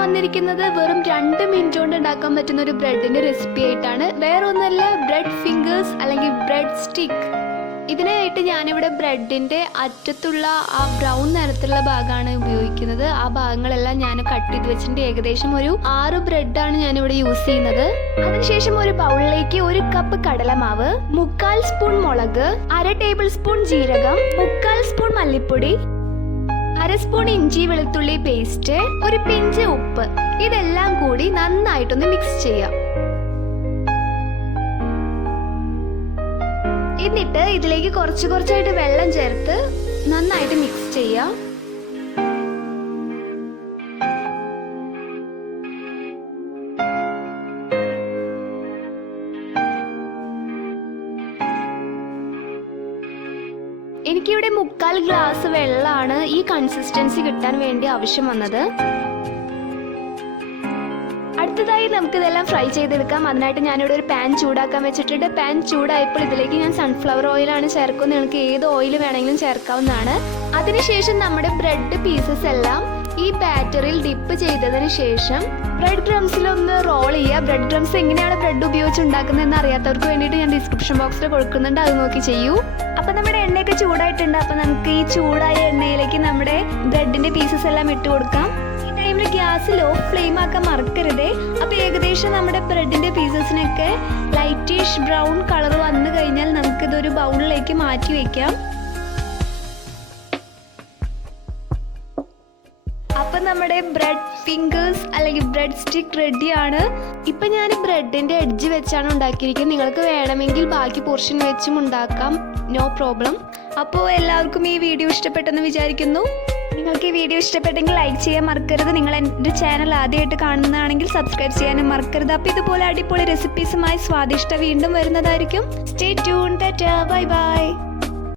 വന്നിരിക്കുന്നത് വെറും 2 മിനിറ്റ് കൊണ്ട് ഉണ്ടാക്കാൻ പറ്റുന്ന ഒരു ബ്രെഡിന്റെ റെസിപ്പി ആയിട്ടാണ്. വേറെ ഒന്നല്ല, ബ്രെഡ് ഫിംഗേഴ്സ് അല്ലെങ്കിൽ ബ്രെഡ് സ്റ്റിക്ക്. ഇതിനായിട്ട് ഞാനിവിടെ ബ്രെഡിന്റെ അറ്റത്തുള്ള ആ ബ്രൗൺ നിറത്തിലുള്ള ഭാഗമാണ് ഉപയോഗിക്കുന്നത്. ആ ഭാഗങ്ങളെല്ലാം ഞാൻ കട്ട് ചെയ്ത് വെച്ചിട്ട് ഏകദേശം ഒരു 6 ബ്രെഡാണ് ഞാനിവിടെ യൂസ് ചെയ്യുന്നത്. അതിനുശേഷം ഒരു ബൗളിലേക്ക് 1 കപ്പ് കടലമാവ്, 3/4 സ്പൂൺ മുളക്, 1/2 ടേബിൾ സ്പൂൺ ജീരകം, 3/4 സ്പൂൺ മല്ലിപ്പൊടി, 1/2 സ്പൂൺ ഇഞ്ചി വെളുത്തുള്ളി പേസ്റ്റ്, ഒരു പിഞ്ച് ഉപ്പ്, ഇതെല്ലാം കൂടി നന്നായിട്ടൊന്ന് മിക്സ് ചെയ്യാം. എന്നിട്ട് ഇതിലേക്ക് കുറച്ചായിട്ട് വെള്ളം ചേർത്ത് നന്നായിട്ട് മിക്സ് ചെയ്യാം. എനിക്കിവിടെ 3/4 ഗ്ലാസ് വെള്ളമാണ് ഈ കൺസിസ്റ്റൻസി കിട്ടാൻ വേണ്ടി ആവശ്യം വന്നത്. അടുത്തതായി നമുക്ക് ഇതെല്ലാം ഫ്രൈ ചെയ്തെടുക്കാം. അതിനായിട്ട് ഞാനിവിടെ ഒരു പാൻ ചൂടാക്കാൻ വെച്ചിട്ടുണ്ട്. പാൻ ചൂടായപ്പോൾ ഇതിലേക്ക് ഞാൻ സൺഫ്ലവർ ഓയിലാണ് ചേർക്കുന്നത്. നിങ്ങൾക്ക് ഏത് ഓയിൽ വേണമെങ്കിലും ചേർക്കാവുന്നതാണ്. അതിനുശേഷം നമ്മുടെ ബ്രെഡ് പീസസ് എല്ലാം ഈ ബാറ്ററിൽ ഡിപ്പ് ചെയ്തതിന് ശേഷം ബ്രെഡ് ക്രംസിലൊന്ന് റോൾ ചെയ്യുക. ബ്രെഡ് ക്രംസ് എങ്ങനെയാണ് ബ്രെഡ് ഉപയോഗിച്ച് ഉണ്ടാക്കുന്നതെന്ന് അറിയാത്തവർക്ക് വേണ്ടിയിട്ട് ഞാൻ ഡിസ്ക്രിപ്ഷൻ ബോക്സിൽ കൊടുക്കുന്നുണ്ട്, അത് നോക്കി ചെയ്യൂ. അപ്പം നമ്മുടെ എണ്ണയൊക്കെ ചൂടായിട്ടുണ്ട്. അപ്പം നമുക്ക് ഈ ചൂടായ എണ്ണയിലേക്ക് നമ്മുടെ ബ്രെഡിന്റെ പീസസ് എല്ലാം ഇട്ട് കൊടുക്കാം. ടൈമിൽ ഗ്യാസ് ലോ ഫ്ലെയിം ആക്കാൻ മറക്കരുതേ. അപ്പോൾ ഏകദേശം നമ്മുടെ ബ്രെഡിന്റെ പീസസിനൊക്കെ ലൈറ്റിഷ് ബ്രൗൺ കളർ വന്നു കഴിഞ്ഞാൽ നമുക്കിതൊരു ബൗളിലേക്ക് മാറ്റി വെക്കാം. അപ്പം നമ്മുടെ ബ്രെഡ് ഫിംഗേഴ്സ് അല്ലെങ്കിൽ ബ്രെഡ് സ്റ്റിക്ക് റെഡിയാണ്. ഇപ്പം ഞാൻ ബ്രെഡിന്റെ എഡ്ജ് വെച്ചാണ് ഉണ്ടാക്കിയിരിക്കുന്നത്. നിങ്ങൾക്ക് വേണമെങ്കിൽ ബാക്കി പോർഷൻ വെച്ചും ഉണ്ടാക്കാം, നോ പ്രോബ്ലം. അപ്പോൾ എല്ലാവർക്കും ഈ വീഡിയോ ഇഷ്ടപ്പെട്ടെന്ന് വിചാരിക്കുന്നു. നിങ്ങൾക്ക് ഈ വീഡിയോ ഇഷ്ടപ്പെട്ടെങ്കിൽ ലൈക്ക് ചെയ്യാൻ മറക്കരുത്. നിങ്ങൾ എൻ്റെ ചാനൽ ആദ്യമായിട്ട് കാണുന്നതാണെങ്കിൽ സബ്സ്ക്രൈബ് ചെയ്യാനും മറക്കരുത്. അപ്പോൾ ഇതുപോലെ അടിപൊളി റെസിപ്പീസുമായി സ്വാദിഷ്ട വീണ്ടും വരുന്നതായിരിക്കും. Stay tune. Bye bye.